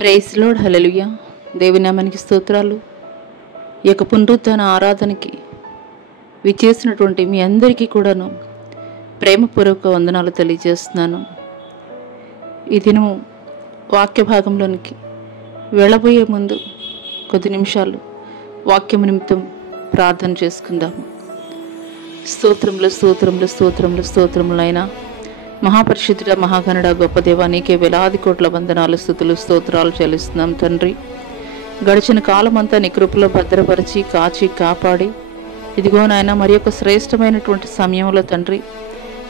Praise lord, హల్లెలూయా. దేవుని నామానికి స్తోత్రాలు. ఈ యొక్క పునరుత్థాన ఆరాధనకి విచ్చేసినటువంటి మీ అందరికీ కూడాను ప్రేమపూర్వక వందనాలు తెలియజేస్తున్నాను. ఈ దినము వాక్య భాగంలోనికి వెళ్ళబోయే ముందు కొద్ది నిమిషాలు వాక్యం నిమిత్తం ప్రార్థన చేసుకుందాము. స్తోత్రములు స్తోత్రములు స్తోత్రములు స్తోత్రములైనా మహాపరిశుద్ధుడ, మహాగణుడ, గొప్ప దేవా, నీకే వేలాది కోట్ల వందనాలు, స్తుతులు, స్తోత్రాలు చెల్లిస్తున్నాం తండ్రి. గడిచిన కాలం అంతా నీ కృపలో భద్రపరిచి కాచి కాపాడి ఇదిగో నాయన మరి యొక్క శ్రేష్టమైనటువంటి సమయంలో తండ్రి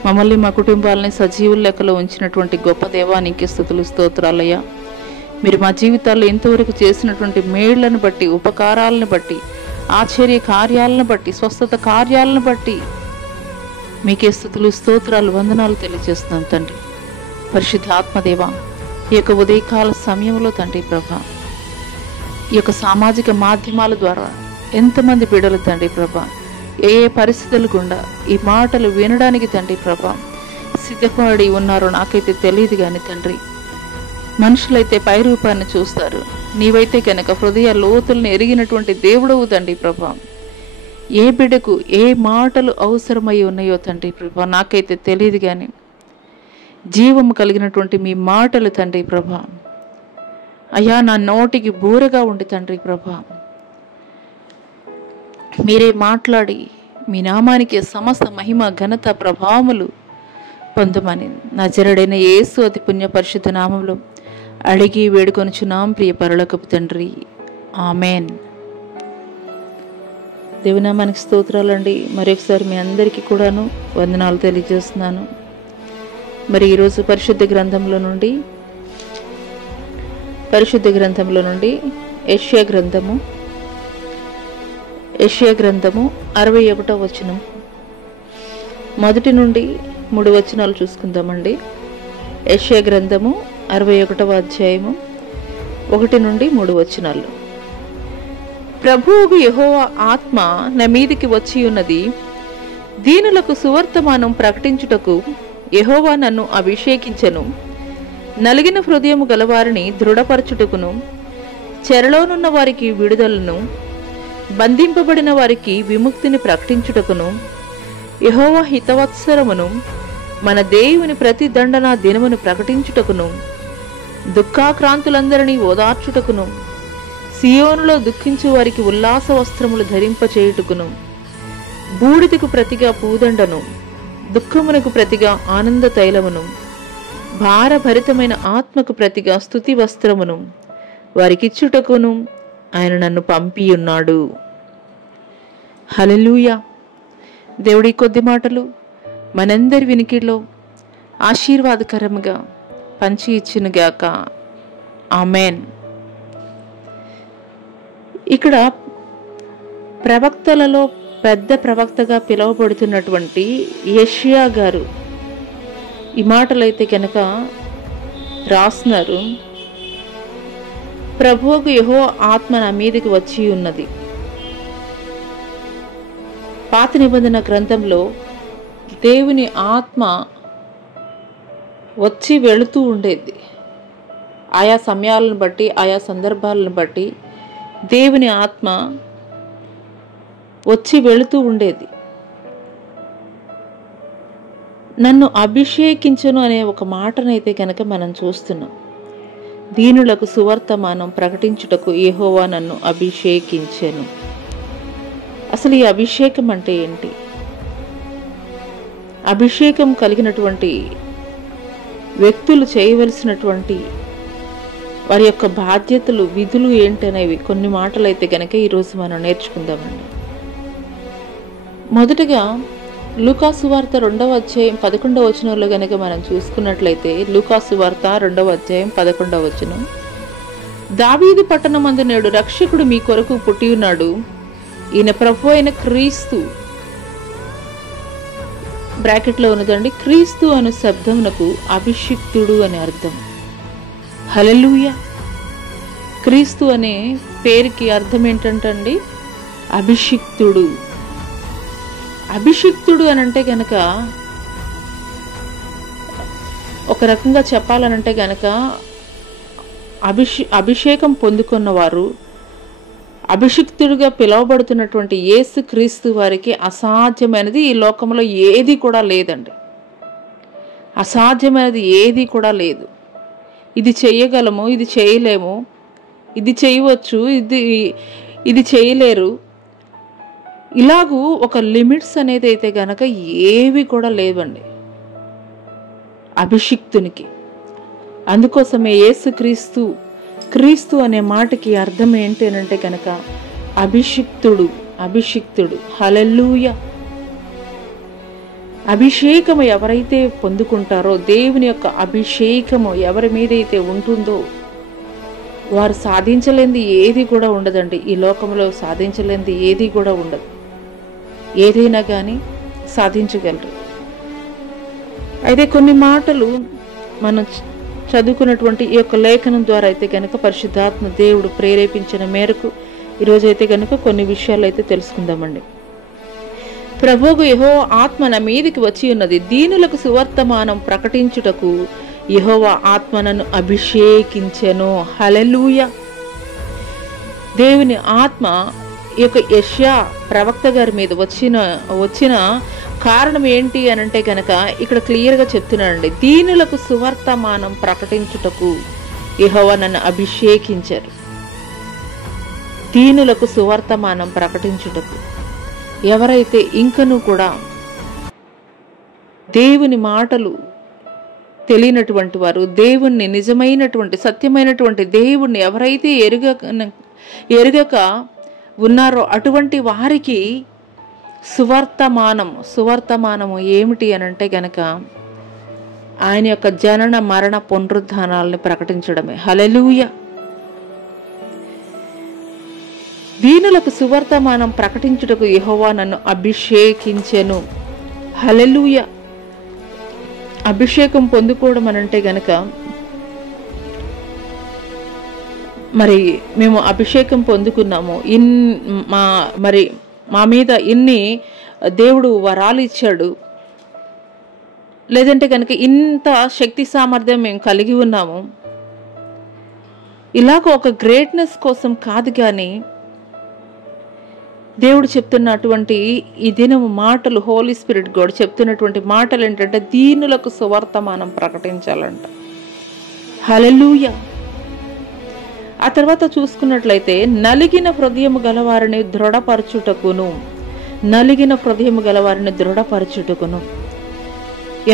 మమ్మల్ని మా కుటుంబాలని సజీవుల లెక్కలో ఉంచినటువంటి గొప్ప దేవా, నీకే స్తుతులు, స్తోత్రాలయ్యా. మీరు మా జీవితాల్లో ఇంతవరకు చేసినటువంటి మేళ్లను బట్టి, ఉపకారాలను బట్టి, ఆశ్చర్య కార్యాలను బట్టి, స్వస్థత కార్యాలను బట్టి మీకే స్తుతులు, స్తోత్రాలు, వందనాలు తెలియజేస్తున్నాం తండ్రి. పరిశుద్ధ ఆత్మదేవ, ఈ యొక్క ఉదయకాల సమయంలో తండ్రి ప్రభా, ఈ యొక్క సామాజిక మాధ్యమాల ద్వారా ఎంతమంది బిడ్డలు తండ్రి ప్రభా ఏ పరిస్థితులు గుండా ఈ మాటలు వినడానికి తండ్రి ప్రభా సిద్ధపడి ఉన్నారో నాకైతే తెలియదు కానీ తండ్రి, మనుషులైతే పై రూపాన్ని చూస్తారు, నీవైతే కనుక హృదయ లోతులను ఎరిగినటువంటి దేవుడవు తండ్రి ప్రభా. ఏ బిడ్డకు ఏ మాటలు అవసరమై ఉన్నాయో తండ్రి ప్రభా నాకైతే తెలియదు కానీ జీవము కలిగినటువంటి మీ మాటలు తండ్రి ప్రభా అయ్యా నా నోటికి బూరగా ఉండి తండ్రి ప్రభా మీరే మాట్లాడి మీ నామానికి సమస్త మహిమ ఘనత ప్రభావములు పొందమని నజరుడైన యేసు అతి పుణ్య పరిశుద్ధ నామంలో అడిగి వేడుకొనుచున్నాం ప్రియ పరలోకపు తండ్రి, ఆమెన్. దేవునామానికి స్తోత్రాలండి. మరొకసారి మీ అందరికీ కూడాను వందనాలు తెలియజేస్తున్నాను. మరి ఈరోజు పరిశుద్ధ గ్రంథంలో నుండి యెషయా గ్రంథము 61వ వచనం మొదటి నుండి 3 వచనాలు చూసుకుందామండి. యెషయా గ్రంథము 61వ అధ్యాయము 1 నుండి 3 వచనాలు. ప్రభువుకు యెహోవా ఆత్మ నా మీదికి వచ్చి ఉన్నది, దీనులకు సువర్తమానం ప్రకటించుటకు యెహోవా నన్ను అభిషేకించెను, నలిగిన హృదయము గలవారిని దృఢపరచుటకును, చెరలోనున్న వారికి విడుదలను, బంధింపబడిన వారికి విముక్తిని ప్రకటించుటకును, యెహోవా హితవత్సరమును మన దేవుని ప్రతి దండన దినమును ప్రకటించుటకును, దుఃఖాక్రాంతులందరినీ ఓదార్చుటకును, సియోనులో దుఃఖించు వారికి ఉల్లాస వస్త్రములు ధరింపచేయుటకును, బూడిదకు ప్రతిగా పూదండను, దుఃఖమునకు ప్రతిగా ఆనంద తైలమును, భారభరితమైన ఆత్మకు ప్రతిగా స్తుతి వస్త్రమును వారికిచ్చుటకును ఆయన నన్ను పంపియున్నాడు. హల్లెలూయా. దేవుడి కొద్ది మాటలు మనందరి వినికిడిలో ఆశీర్వాదకరముగా పంచి ఇచ్చినగాక. ఆమెన్. ఇక్కడ ప్రవక్తలలో పెద్ద ప్రవక్తగా పిలువబడుతున్నటువంటి యెషయా గారు ఈ మాటలైతే కనుక రాస్తున్నారు. ప్రభువుకు యెహోవా ఆత్మ నా మీదకి వచ్చి ఉన్నది. పాత నిబంధన గ్రంథంలో దేవుని ఆత్మ వచ్చి వెళుతూ ఉండేది. ఆయా సమయాలను బట్టి, ఆయా సందర్భాలను బట్టి దేవుని ఆత్మ వచ్చి వెళుతూ ఉండేది. నన్ను అభిషేకించను అనే ఒక మాటనైతే కనుక మనం చూస్తున్నాం. దీనులకు సువర్తమానం ప్రకటించుటకు యెహోవా నన్ను అభిషేకించెను. అసలు ఈ అభిషేకం అంటే ఏంటి? అభిషేకం కలిగినటువంటి వ్యక్తులు చేయవలసినటువంటి వారి యొక్క బాధ్యతలు, విధులు ఏంటనేవి కొన్ని మాటలైతే కనుక ఈరోజు మనం నేర్చుకుందామండి. మొదటగా లూకాసు వార్త 2వ అధ్యాయం 11వ వచనంలో గనక మనం చూసుకున్నట్లయితే, లూకాసు వార్త 2వ అధ్యాయం 11వ వచనం, దావీదు పట్టణమందు నేడు రక్షకుడు మీ కొరకు పుట్టి ఉన్నాడు, ఈయన ప్రభు అయిన క్రీస్తు. బ్రాకెట్లో ఉన్నదండి, క్రీస్తు అను శబ్దమునకు అభిషిక్తుడు అని అర్థం. హల్లెలూయా. క్రీస్తు అనే పేరుకి అర్థం ఏంటంటండి? అభిషిక్తుడు. అభిషిక్తుడు అని అంటే గనక ఒక రకంగా చెప్పాలనంటే గనక అభిషేకం పొందుకున్నవారు, అభిషిక్తుడిగా పిలువబడుతున్నటువంటి యేసుక్రీస్తు వారికి అసాధ్యమైనది ఈ లోకంలో ఏది కూడా లేదండి. అసాధ్యమైనది ఏది కూడా లేదు. ఇది చేయగలము, ఇది చేయలేము, ఇది చేయవచ్చు, ఇది చేయలేరు, ఇలాగూ ఒక లిమిట్స్ అనేది అయితే గనక ఏవి కూడా లేవండి అభిషిక్తునికి. అందుకోసమే క్రీస్తు అనే మాటకి అర్థం ఏంటి అంటే కనుక అభిషిక్తుడు. హల్లెలూయా. అభిషేకము ఎవరైతే పొందుకుంటారో, దేవుని యొక్క అభిషేకము ఎవరి మీద అయితే ఉంటుందో వారు సాధించలేనిది ఏది కూడా ఉండదండి. ఈ లోకంలో సాధించలేనిది ఏది కూడా ఉండదు. ఏదైనా కానీ సాధించగలరు. అయితే కొన్ని మాటలు మనం చదువుకున్నటువంటి ఈ యొక్క లేఖనం ద్వారా అయితే కనుక పరిశుద్ధాత్మ దేవుడు ప్రేరేపించిన మేరకు ఈరోజైతే కనుక కొన్ని విషయాలు అయితే తెలుసుకుందామండి. ప్రభువు యెహోవా ఆత్మ నా మీదికి వచ్చి ఉన్నది, దీనులకు సువర్తమానం ప్రకటించుటకు యెహోవా ఆత్మ నన్ను అభిషేకించెను. హల్లెలూయా. దేవుని ఆత్మ ఈ యొక్క యెషయా ప్రవక్త గారి మీద వచ్చిన కారణం ఏంటి అని అంటే కనుక ఇక్కడ క్లియర్గా చెప్తున్నాడండి. దీనులకు సువర్తమానం ప్రకటించుటకు యెహోవా నన్ను అభిషేకించారు. దీనులకు సువర్తమానం ప్రకటించుటకు. ఎవరైతే ఇంకనూ కూడా దేవుని మాటలు తెలియనటువంటి వారు, దేవుణ్ణి నిజమైనటువంటి సత్యమైనటువంటి దేవుణ్ణి ఎవరైతే ఎరుగక ఉన్నారో అటువంటి వారికి సువర్తమానము ఏమిటి అని అంటే గనక ఆయన యొక్క జనన మరణ పునరుద్ధానాలని ప్రకటించడమే. హల్లెలూయా. దీనులకు సువర్తమానం ప్రకటించుటకు యెహోవా నన్ను అభిషేకించెను. హల్లెలూయా. అభిషేకం పొందుకోవడం అని అంటే గనక మరి మేము అభిషేకం పొందుకున్నాము, మరి మా మీద ఇన్ని దేవుడు వరాలు ఇచ్చాడు, లేదంటే కనుక ఇంత శక్తి సామర్థ్యం మేము కలిగి ఉన్నాము, ఇలాగ ఒక గ్రేట్నెస్ కోసం కాదు. కానీ దేవుడు చెప్తున్నటువంటి ఈ దినము మాటలు, హోలీ స్పిరిట్ కూడా చెప్తున్నటువంటి మాటలు ఏంటంటే దీనులకు సువర్తమానం ప్రకటించాలంట. హల్లెలూయా. ఆ తర్వాత చూసుకున్నట్లయితే నలిగిన హృదయము గలవారిని దృఢపరచుటకును.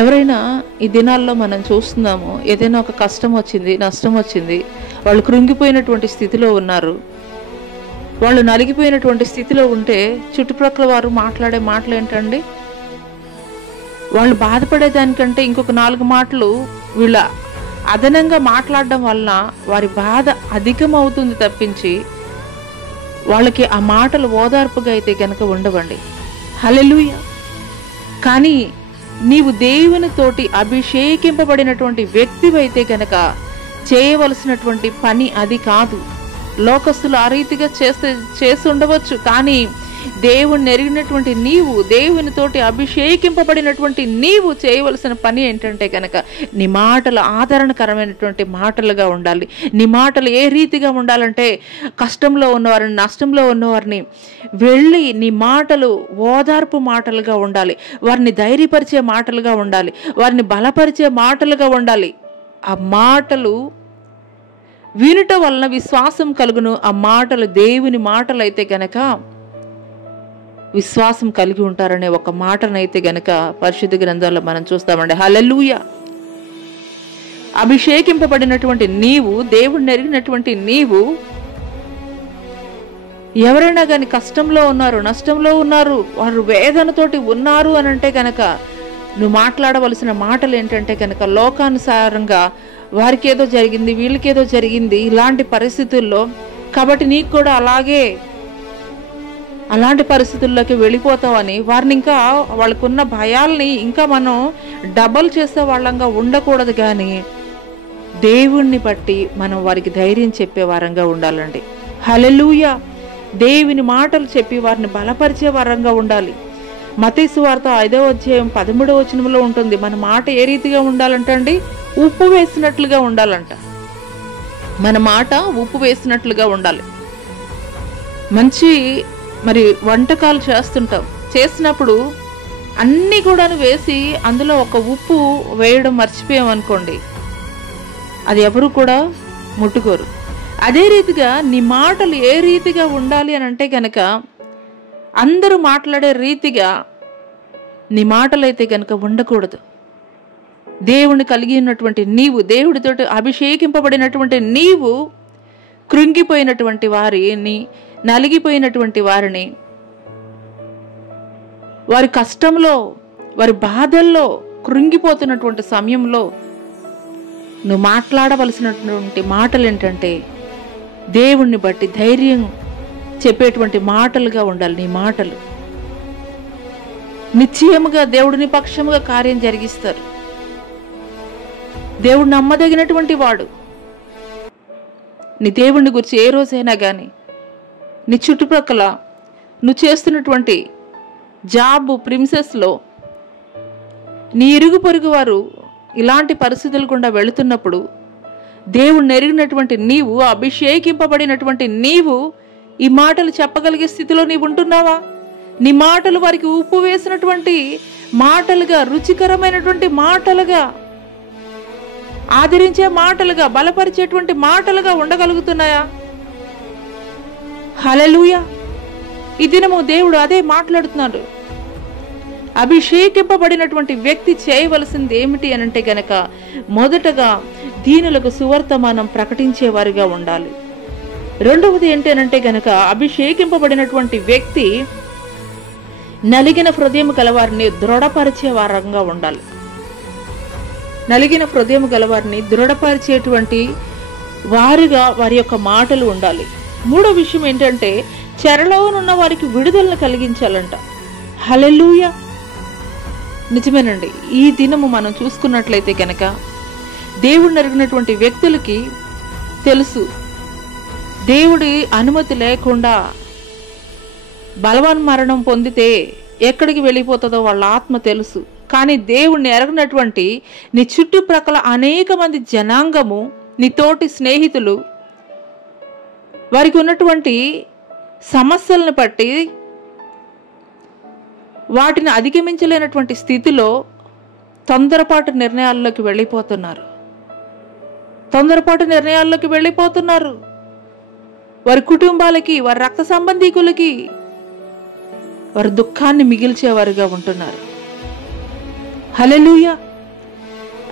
ఎవరైనా ఈ దినాల్లో మనం చూస్తున్నాము, ఏదైనా ఒక కష్టం వచ్చింది, నష్టం వచ్చింది, వాళ్ళు కృంగిపోయినటువంటి స్థితిలో ఉన్నారు, వాళ్ళు నలిగిపోయినటువంటి స్థితిలో ఉంటే చుట్టుప్రక్కల వారు మాట్లాడే మాటలు ఏంటండి? వాళ్ళు బాధపడేదానికంటే ఇంకొక 4 మాటలు వీళ్ళ అదనంగా మాట్లాడడం వలన వారి బాధ అధికమవుతుంది తప్పించి వాళ్ళకి ఆ మాటలు ఓదార్పుగా అయితే కనుక ఉండవండి. హల్లెలూయా. కానీ నీవు దేవునితోటి అభిషేకింపబడినటువంటి వ్యక్తివైతే కనుక చేయవలసినటువంటి పని అది కాదు. లోకస్తులు ఆ రీతిగా చేసి ఉండవచ్చు, కానీ దేవుణ్ణి ఎరిగినటువంటి నీవు, దేవునితోటి అభిషేకింపబడినటువంటి నీవు చేయవలసిన పని ఏంటంటే కనుక నీ మాటలు ఆదరణకరమైనటువంటి మాటలుగా ఉండాలి. నీ మాటలు ఏ రీతిగా ఉండాలంటే కష్టంలో ఉన్నవారిని, నష్టంలో ఉన్నవారిని వెళ్ళి నీ మాటలు ఓదార్పు మాటలుగా ఉండాలి, వారిని ధైర్యపరిచే మాటలుగా ఉండాలి, వారిని బలపరిచే మాటలుగా ఉండాలి. ఆ మాటలు వినుట వలన విశ్వాసం కలుగును. ఆ మాటలు దేవుని మాటలు అయితే గనక విశ్వాసం కలిగి ఉంటారనే ఒక మాటనైతే గనక పరిశుద్ధ గ్రంథాల్లో మనం చూస్తామండి. హల్లెలూయా. అభిషేకింపబడినటువంటి నీవు, దేవుణ్ణి ఎరిగినటువంటి నీవు, ఎవరైనా కానీ కష్టంలో ఉన్నారు, నష్టంలో ఉన్నారు, వారు వేదనతోటి ఉన్నారు అని అంటే కనుక నువ్వు మాట్లాడవలసిన మాటలు ఏంటంటే కనుక లోకానుసారంగా వారికి ఏదో జరిగింది, వీళ్ళకేదో జరిగింది, ఇలాంటి పరిస్థితుల్లో కాబట్టి నీకు కూడా అలాంటి పరిస్థితుల్లోకి వెళ్ళిపోతావని వారిని ఇంకా వాళ్ళకున్న భయాల్ని ఇంకా మనం డబల్ చేసే వాళ్ళంగా ఉండకూడదు. కానీ దేవుణ్ణి బట్టి మనం వారికి ధైర్యం చెప్పే వారంగా ఉండాలండి. హల్లెలూయా. దేవుని మాటలు చెప్పి వారిని బలపరిచే వారంగా ఉండాలి. మత్తయి సువార్త 5వ అధ్యాయం 13వ వచనంలో ఉంటుంది, మన మాట ఏ రీతిగా ఉండాలంట అండి? ఉప్పు వేసినట్లుగా ఉండాలంట. మన మాట ఉప్పు వేసినట్లుగా ఉండాలి. మంచి వంటకాలు చేసినప్పుడు అన్నీ కూడా వేసి అందులో ఒక ఉప్పు వేయడం మర్చిపోయామనుకోండి, అది ఎవరు కూడా ముట్టుకోరు. అదే రీతిగా నీ మాటలు ఏ రీతిగా ఉండాలి అని అంటే కనుక, అందరూ మాట్లాడే రీతిగా నీ మాటలైతే కనుక ఉండకూడదు. దేవుని కలిగి ఉన్నటువంటి నీవు, దేవుడితోటి అభిషేకింపబడినటువంటి నీవు కృంగిపోయినటువంటి వారిని, నలిగిపోయినటువంటి వారిని, వారి కష్టంలో, వారి బాధల్లో కృంగిపోతున్నటువంటి సమయంలో నువ్వు మాట్లాడవలసినటువంటి మాటలు ఏంటంటే దేవుణ్ణి బట్టి ధైర్యం చెప్పేటువంటి మాటలుగా ఉండాలి. నీ మాటలు నిశ్చయముగా దేవుడిని పక్షముగా కార్యం జరిగిస్తారు. దేవుడు నమ్మదగినటువంటి వాడు. నీ దేవుడిని గురించి ఏ రోజైనా కానీ నీ చుట్టుప్రక్కల నువ్వు చేస్తున్నటువంటి జాబ్ ప్రిమిసెస్లో నీ ఇరుగు పొరుగు వారు ఇలాంటి పరిస్థితులు గుండా వెళుతున్నప్పుడు దేవుడిని ఎరిగినటువంటి నీవు, అభిషేకింపబడినటువంటి నీవు ఈ మాటలు చెప్పగలిగే స్థితిలో నీవు ఉంటున్నావా? నీ మాటలు వారికి ఉప్పు వేసినటువంటి మాటలుగా, రుచికరమైనటువంటి మాటలుగా, ఆదరించే మాటలుగా, బలపరిచేటువంటి మాటలుగా ఉండగలుగుతున్నాయా? హల్లెలూయా! ఈ దినము దేవుడు అదే మాట్లాడుతున్నాడు. అభిషేకింపబడినటువంటి వ్యక్తి చేయవలసింది ఏమిటి అనంటే గనక, మొదటగా దీనులకు సువర్తమానం ప్రకటించేవారిగా ఉండాలి. రెండవది ఏంటనంటే గనక, అభిషేకింపబడినటువంటి వ్యక్తి నలిగిన హృదయం గలవారిని దృఢపరిచే వారంగా ఉండాలి. నలిగిన హృదయం గలవారిని దృఢపరిచేటువంటి వారిగా వారి యొక్క మాటలు ఉండాలి. మూడో విషయం ఏంటంటే, చెరలో ఉన్న వారికి విడుదలను కలిగించాలంట. హల్లెలూయా! నిజమేనండి. ఈ దినము మనం చూసుకున్నట్లయితే కనుక, దేవుడిని ఎరిగినటువంటి వ్యక్తులకి తెలుసు, దేవుడి అనుమతి లేకుండా బలవన్ మరణం పొందితే ఎక్కడికి వెళ్ళిపోతుందో వాళ్ళ ఆత్మ తెలుసు. కానీ దేవుణ్ణి ఎరగినటువంటి నీ చుట్టుప్రక్కల అనేక మంది జనాంగము, నీ తోటి స్నేహితులు, వారికి ఉన్నటువంటి సమస్యలను బట్టి వాటిని అధిగమించలేనటువంటి స్థితిలో తొందరపాటు నిర్ణయాల్లోకి వెళ్ళిపోతున్నారు. వారి కుటుంబాలకి, వారి రక్త సంబంధీకులకి వారి దుఃఖాన్ని మిగిల్చేవారుగా ఉంటున్నారు. హల్లెలూయా!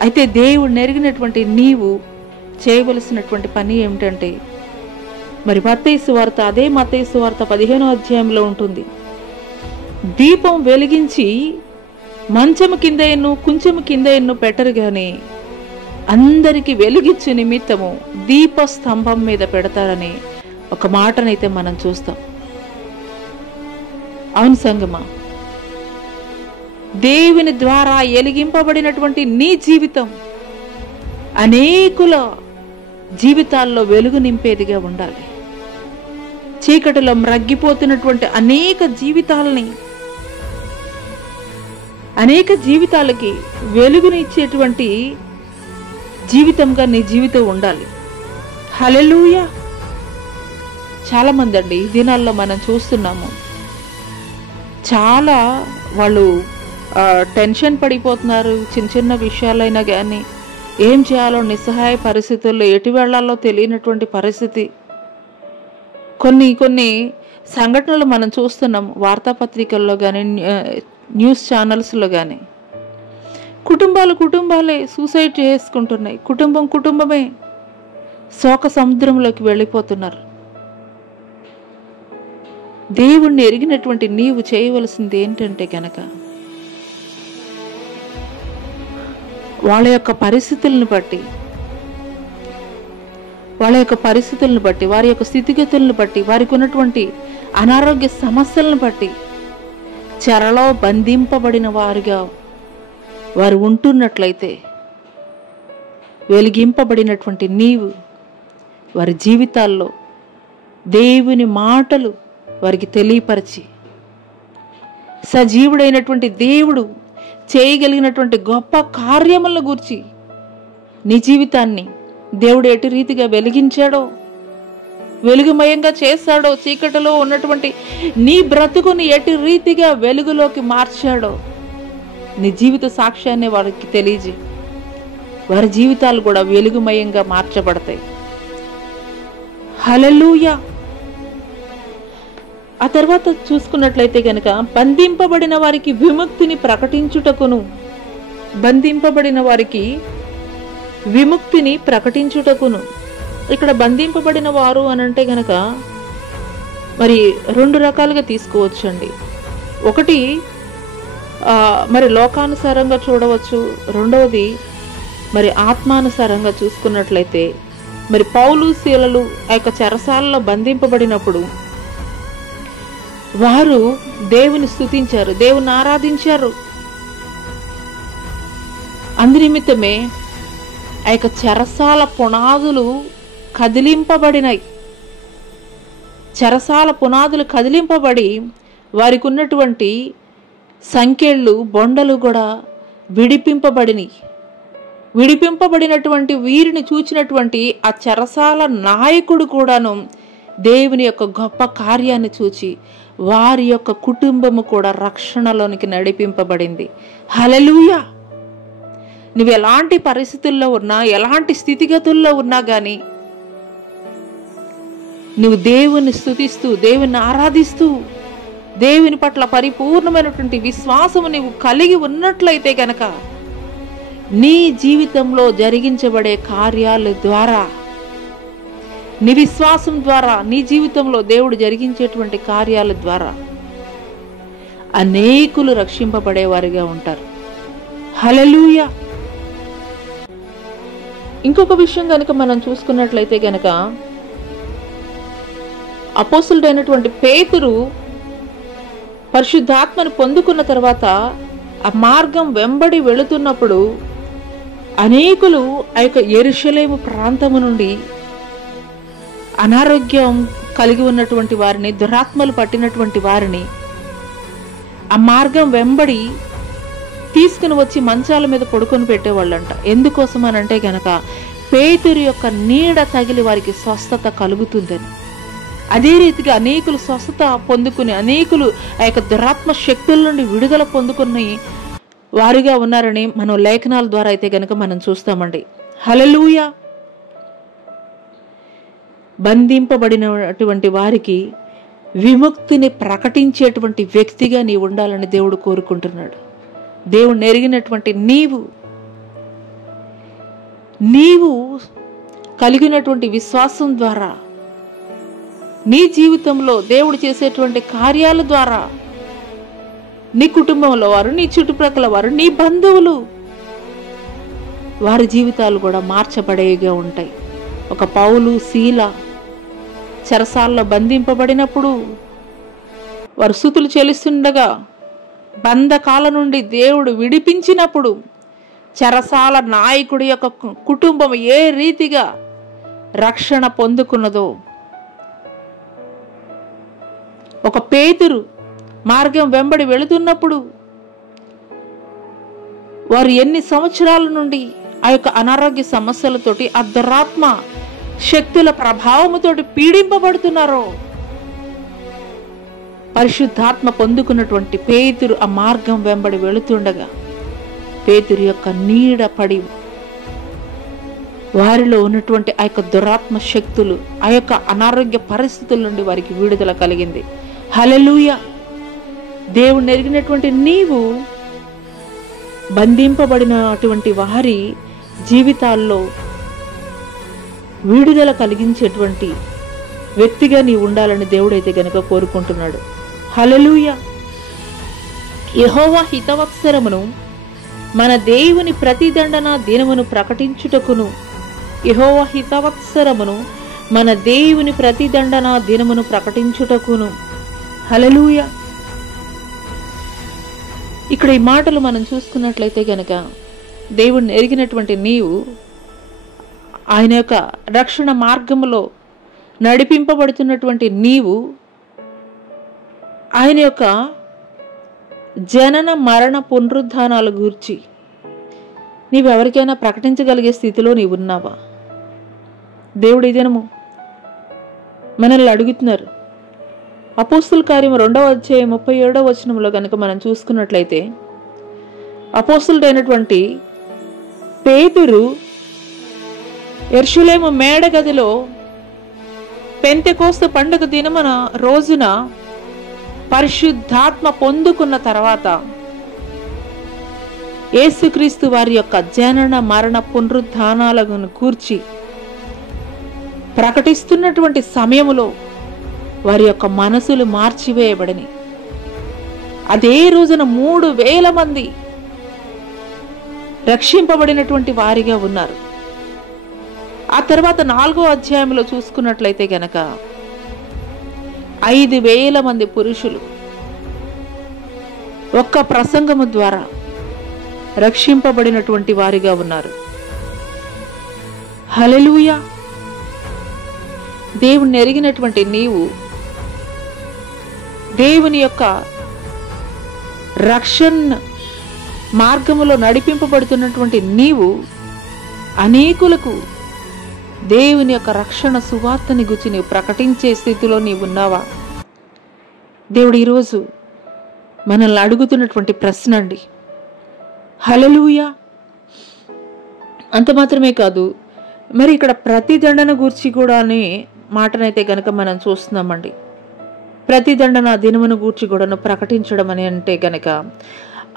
అయితే దేవుడిని ఎరిగినటువంటి నీవు చేయవలసినటువంటి పని ఏమిటంటే, మత్తయి సువార్త, అదే మత్తయి సువార్త 15వ అధ్యాయంలో ఉంటుంది. దీపం వెలిగించి మంచము కింద ఎన్ను, కుంచము కింద ఎన్ను పెట్టరు గాని అందరికి వెలిగించే నిమిత్తము దీప స్తంభం మీద పెడతారని ఒక మాటనైతే మనం చూస్తాం. అవును సంగమా, దేవుని ద్వారా ఎలిగింపబడినటువంటి నీ జీవితం అనేకుల జీవితాల్లో వెలుగు నింపేదిగా ఉండాలి. చీకటిలో మ్రగ్గిపోతున్నటువంటి అనేక జీవితాలకి వెలుగునిచ్చేటువంటి జీవితంగా నీ జీవితం ఉండాలి. హల్లెలూయా! చాలా మంది అండి ఈ దినాల్లో మనం చూస్తున్నాము, చాలా వాళ్ళు టెన్షన్ పడిపోతున్నారు. చిన్న చిన్న విషయాలైనా కానీ ఏం చేయాలో నిస్సహాయ పరిస్థితుల్లో, ఎటు వెళ్లాలో తెలియనటువంటి పరిస్థితి. కొన్ని సంఘటనలు మనం చూస్తున్నాం వార్తాపత్రికల్లో కానీ, న్యూస్ ఛానల్స్లో కానీ. కుటుంబాలే సూసైడ్ చేసుకుంటున్నాయి. కుటుంబమే శోక సముద్రంలోకి వెళ్ళిపోతున్నారు. దేవుణ్ణి ఎరిగినటువంటి నీవు చేయవలసింది ఏంటంటే గనక, వాళ్ళ యొక్క పరిస్థితులను బట్టి, వారి యొక్క స్థితిగతులను బట్టి, వారికి ఉన్నటువంటి అనారోగ్య సమస్యలను బట్టి చెరలో బంధింపబడిన వారిగా వారు ఉంటున్నట్లయితే, వెలిగింపబడినటువంటి నీవు వారి జీవితాల్లో దేవుని మాటలు వారికి తెలియపరిచి, సజీవుడైనటువంటి దేవుడు చేయగలిగినటువంటి గొప్ప కార్యములను గూర్చి నీ జీవితాన్ని, దేవుడు ఎటు రీతిగా వెలిగించాడో, వెలుగుమయంగా చేశాడో, చీకటిలో ఉన్నటువంటి నీ బ్రతుకుని ఎటు రీతిగా వెలుగులోకి మార్చాడో నీ జీవిత సాక్ష్యాన్ని వారికి తెలియజేయి. వారి జీవితాలు కూడా వెలుగుమయంగా మార్చబడతాయి. హల్లెలూయా. ఆ తర్వాత చూసుకున్నట్లయితే గనక బంధింపబడిన వారికి విముక్తిని ప్రకటించుటకును, బంధింపబడిన వారికి విముక్తిని ప్రకటించుటకును. ఇక్కడ బంధింపబడిన వారు అనంటే గనక మరి 2 రకాలుగా తీసుకోవచ్చండి. ఒకటి మరి లోకానుసారంగా చూడవచ్చు, రెండవది మరి ఆత్మానుసారంగా చూసుకున్నట్లయితే మరి పౌలు శీలలు ఆ యొక్క చెరసాలలో బంధింపబడినప్పుడు వారు దేవుని స్తుతించారు, దేవుని ఆరాధించారు. అందునిమిత్తమే ఆ యొక్క చెరసాల పునాదులు కదిలింపబడినాయి. చెరసాల పునాదులు కదిలింపబడి వారికి ఉన్నటువంటి సంకెళ్ళు, బొండలు కూడా విడిపింపబడినాయి. విడిపింపబడినటువంటి వీరిని చూచినటువంటి ఆ చెరసాల నాయకుడు కూడాను దేవుని యొక్క గొప్ప కార్యాన్ని చూచి వారి యొక్క కుటుంబము కూడా రక్షణలోనికి నడిపింపబడింది. హల్లెలూయా. నువ్వు ఎలాంటి పరిస్థితుల్లో ఉన్నా, ఎలాంటి స్థితిగతుల్లో ఉన్నా కానీ నువ్వు దేవుని స్తుతిస్తూ, దేవుని ఆరాధిస్తూ, దేవుని పట్ల పరిపూర్ణమైనటువంటి విశ్వాసము నువ్వు కలిగి ఉన్నట్లయితే గనక నీ జీవితంలో జరిగించబడే కార్యాల ద్వారా, నీ విశ్వాసం ద్వారా, నీ జీవితంలో దేవుడు జరిగించేటువంటి కార్యాల ద్వారా అనేకులు రక్షింపబడేవారిగా ఉంటారు. హల్లెలూయా. ఇంకొక విషయం కనుక మనం చూసుకున్నట్లయితే గనక అపోస్తలుడైనటువంటి పేతురు పరిశుద్ధాత్మను పొందుకున్న తర్వాత ఆ మార్గం వెంబడి వెళుతున్నప్పుడు అనేకులు ఆ యొక్క యెరూషలేము ప్రాంతము నుండి అనారోగ్యం కలిగి ఉన్నటువంటి వారిని, దురాత్మలు పట్టినటువంటి వారిని ఆ మార్గం వెంబడి తీసుకుని వచ్చి మంచాల మీద పడుకొని పెట్టేవాళ్ళంట. ఎందుకోసం అని అంటే గనక పేతురు యొక్క నీడ తగిలి వారికి స్వస్థత కలుగుతుందని. అదే రీతిగా అనేకులు స్వస్థత పొందుకుని, అనేకులు ఆ యొక్క దురాత్మ శక్తుల నుండి విడుదల పొందుకుని వారిగా ఉన్నారని మనం లేఖనాల ద్వారా అయితే గనక మనం చూస్తామండి. హల్లెలూయా. బంధింపబడినటువంటి వారికి విముక్తిని ప్రకటించేటువంటి వ్యక్తిగా నీవు ఉండాలని దేవుడు కోరుకుంటున్నాడు. దేవుడు ఎరిగినటువంటి నీవు కలిగినటువంటి విశ్వాసం ద్వారా, నీ జీవితంలో దేవుడు చేసేటువంటి కార్యాల ద్వారా నీ కుటుంబంలో వారు, నీ చుట్టుప్రక్కల వారు, నీ బంధువులు, వారి జీవితాలు కూడా మార్చబడేవిగా ఉంటాయి. ఒక పౌలు శీల చెరసాల్లో బంధింపబడినప్పుడు వారు స్తుతులు చెల్లిస్తుండగా బంధకాల నుండి దేవుడు విడిపించినప్పుడు చెరసాల నాయకుడి యొక్క కుటుంబం ఏ రీతిగా రక్షణ పొందుకున్నదో, ఒక పేతురు మార్గం వెంబడి వెళుతున్నప్పుడు వారు ఎన్ని సంవత్సరాల నుండి ఆ యొక్క అనారోగ్య సమస్యలతోటి, ఆ దురాత్మ శక్తుల ప్రభావముతోటి పీడింపబడుతున్నారో, పరిశుద్ధాత్మ పొందుకున్నటువంటి పేతురు ఆ మార్గం వెంబడి వెళుతుండగా పేతురు యొక్క నీడ పడి వారిలో ఉన్నటువంటి ఆ యొక్క దురాత్మ శక్తులు, ఆ యొక్క అనారోగ్య పరిస్థితుల నుండి వారికి విడుదల కలిగింది. హల్లెలూయా. దేవుడు ఎరిగినటువంటి నీవు బంధింపబడినటువంటి వారి జీవితాల్లో విడుదల కలిగించేటువంటి వ్యక్తిగా నీవు ఉండాలని దేవుడైతే గనక కోరుకుంటున్నాడు. హల్లెలూయా. యెహోవా హితవత్సరమును మన దేవుని ప్రతిదండన దినమును ప్రకటించుటకును, యెహోవా హితవత్సరమును మన దేవుని ప్రతిదండన దినమును ప్రకటించుటకును. హల్లెలూయా. ఇక్కడ ఈ మాటలు మనం చూసుకున్నట్లయితే గనక దేవుడిని ఎరిగినటువంటి నీవు ఆయన యొక్క రక్షణ మార్గములో నడిపింపబడుతున్నటువంటి నీవు ఆయన యొక్క జనన మరణ పునరుద్ధానాల గూర్చి నీవెవరికైనా ప్రకటించగలిగే స్థితిలో నీవున్నావా? దేవుడు ఈ దినము మనల్ని అడుగుతున్నారు. అపోస్తుల కార్యం 2వ అధ్యాయం 37వ వచనంలో కనుక మనం చూసుకున్నట్లయితే, అపోస్తులుడైనటువంటి పేతురు యెరూషలేము మేడగదిలో పెంతెకోస్తు పండుగ దినమున రోజున పరిశుద్ధాత్మ పొందుకున్న తర్వాత యేసుక్రీస్తు వారి యొక్క జనన మరణ పునరుద్ధానాలను కూర్చి ప్రకటిస్తున్నటువంటి సమయములో వారి యొక్క మనసులు మార్చివేయబడిని. అదే రోజున 3,000 మంది రక్షింపబడినటువంటి వారిగా ఉన్నారు. ఆ తర్వాత 4వ అధ్యాయంలో చూసుకున్నట్లయితే గనక 5,000 మంది పురుషులు ఒక్క ప్రసంగము ద్వారా రక్షింపబడినటువంటి వారిగా ఉన్నారు. హల్లెలూయా. దేవుని ఎరిగినటువంటి నీవు, దేవుని యొక్క రక్షణ మార్గములో నడిపింపబడుతున్నటువంటి నీవు అనేకులకు దేవుని యొక్క రక్షణ సువార్తని గురించి నీవు ప్రకటించే స్థితిలో నీవు ఉన్నావా? దేవుడు ఈరోజు మనల్ని అడుగుతున్నటువంటి ప్రశ్న అండి. హల్లెలూయా. అంత మాత్రమే కాదు, మరి ఇక్కడ ప్రతిదండన గూర్చి కూడా అనే మాటనైతే గనక మనం చూస్తున్నామండి. ప్రతిదండన దినమును గూర్చి కూడాను ప్రకటించడం అని అంటే గనక